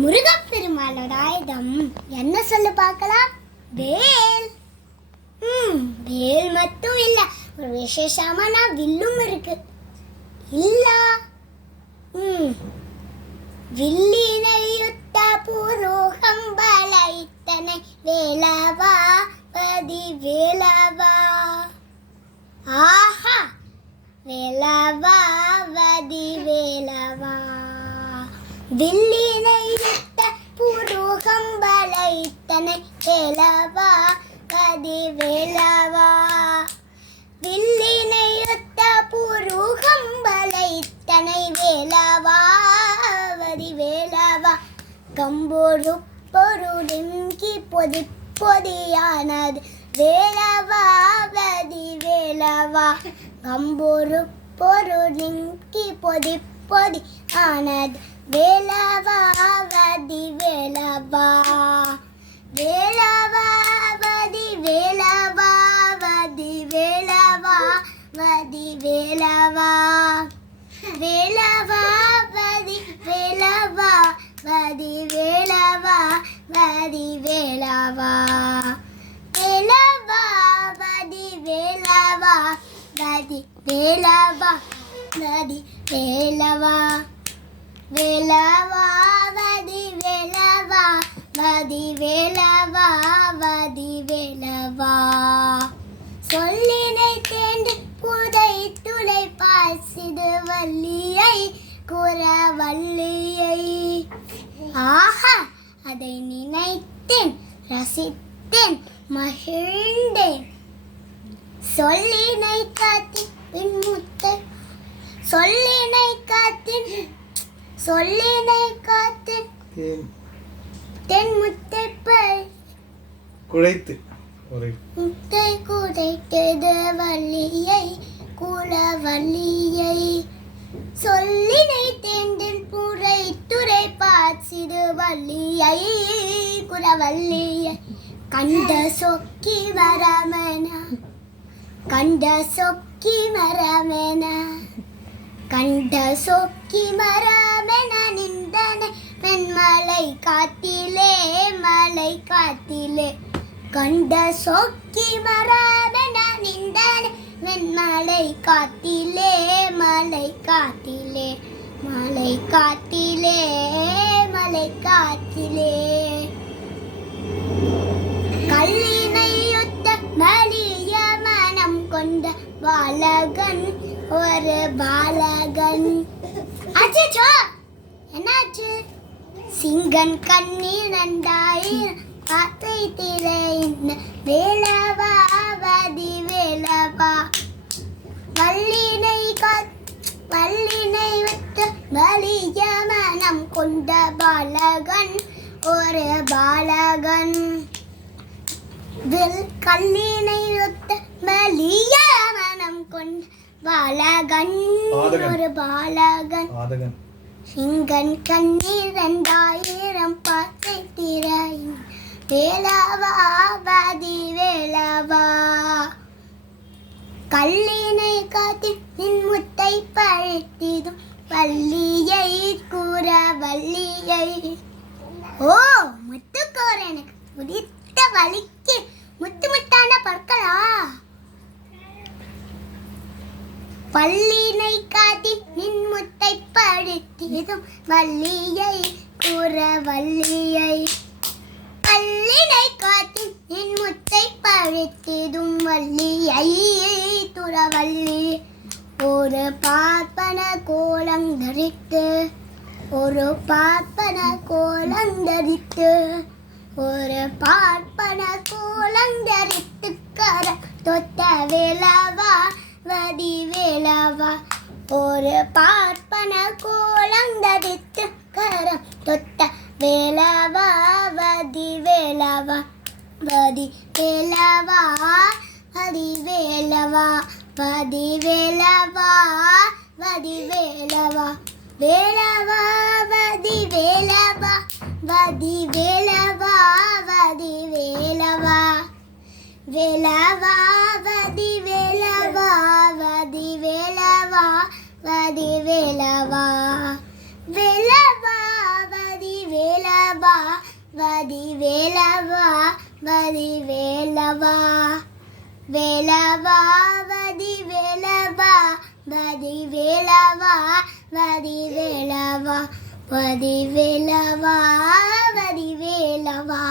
முருகப்பெருமாளோட ஆயுதம் என்ன சொல்லு பார்க்கலாம்? வேல். வேல் மட்டும் இல்ல, ஒரு விசேஷமான வில்லும் இருக்கு. இல்ல, வில்லினை யுத்த புரோகம் பலைத்தனை வேலவா பதி வேலவா. ஆஹா, வேலவா வதி வேலவா. வில்லினை யுத்த புரோகம் பலைத்தனை வேலவா வதி வேலவா. வில்லினை யுத்த புரோகம் பலைத்தனை வேலவா வதி வேலவா. கம்போரு பொருளிங்கி பொதி பொதியானது வேலவா வதி வேலவா. கம்போரு பொருளிங்கி பொதி பொதி ஆனது வேலவா வதி வேலவா. வேலவா வதி வேலவா வதி வேலவா வதி வேலவா. வேலவா வதி வேலவா வதி வேலவா வதி வேலவா. வேலவா வதி வேலவா வதி வேலவா வதி வேலவா. வேலவா வதி வேலவா வதி வேலவா வதி வேலவா. சொல்லினை தேண்டு புதை துளை பாசிது வள்ளியை குறவள்ளியை. ஆஹா, அதை நினைத்தேன், ரசித்தேன், மகிழ்ந்தேன். சொல்லினை காத்தின் பின்முத்தை, சொல்லினை காத்தின், சொல்லினை காத்தின் தென் முத்தை குழைத்து முத்தை குடைத்தது வள்ளியை குலவள்ளியை. சொல்லினை தேண்டின் புரை துறை பாசிது வள்ளியை குலவள்ளியை. கண்ட சொக்கி வரமென, கண்ட சொக்கி மரமென, கண்ட சொக்கி மரமென நின்றனை பெண்மலை காத்திலே மலை காத்திலே. கண்ட சொக்கி மரமென நின்றனை வெண்மலை காத்திலே மலை காத்திலே மலை காத்திலே மலை காத்திலே. கல்லினை யுத்த மலிய மனம் கொண்ட பாலகன் ஒரு பாலகன். அச்சோ, என்னாச்சு? சிங்கன் கண்ணீர் 2000 காத்தை திரையின வேலவா வதி வேலவா. வல்லினை வல்லினை விட்ட வலிய மனம் கொண்ட பாலகன் ஒரு பாலகன். கல்லினை விட்ட வலிய மனம் கொண்ட பாலகன் ஒரு பாலகன். சிங்கன் கண்ணீர் 2000 பாத்தை திரையின வேலவா வதி வேலவா. கல்லினை காத்தின் நின் முத்தை பழுத்திதும் வள்ளியை கூற வள்ளியை. ஓ, முத்துக்கோர எனக்கு பிடித்த வலிக்கு முத்து முத்தான பற்களா. பல்லினை காத்தின் நின் முத்தை பழுத்திதும் வள்ளியை கூற வள்ளியை. பல்லினை காத்தின் நின் முத்தை பழுத்திதும் வள்ளியை துறவள்ளி. ஒரு பார்ப்பன கோலந்தரித்து, ஒரு பார்ப்பன கோலந்தரித்து, ஒரு பார்ப்பன கோலந்தரித்து கர தொத்த வேலவா வதி வேலவா. ஒரு பார்ப்பன கோலந்தரித்து கரம் தொத்த வேலவா வதி வேலவா வதி வேலவா வதி வேலவா வதி வேலவா வதி வேலவா. வேலவா வதி வேலவா வதி வேலவா வதி வேலவா. வேலவா வதி வேலவா வதி வேலவா வதி வேலவா. வேலவா வதி வேலவா வேலவா வதி வேலவா வதி வேலவா வேலவா வதி வேலவா வதி வேலவா வதி வேலவா வதி வேலவா வதி வேலவா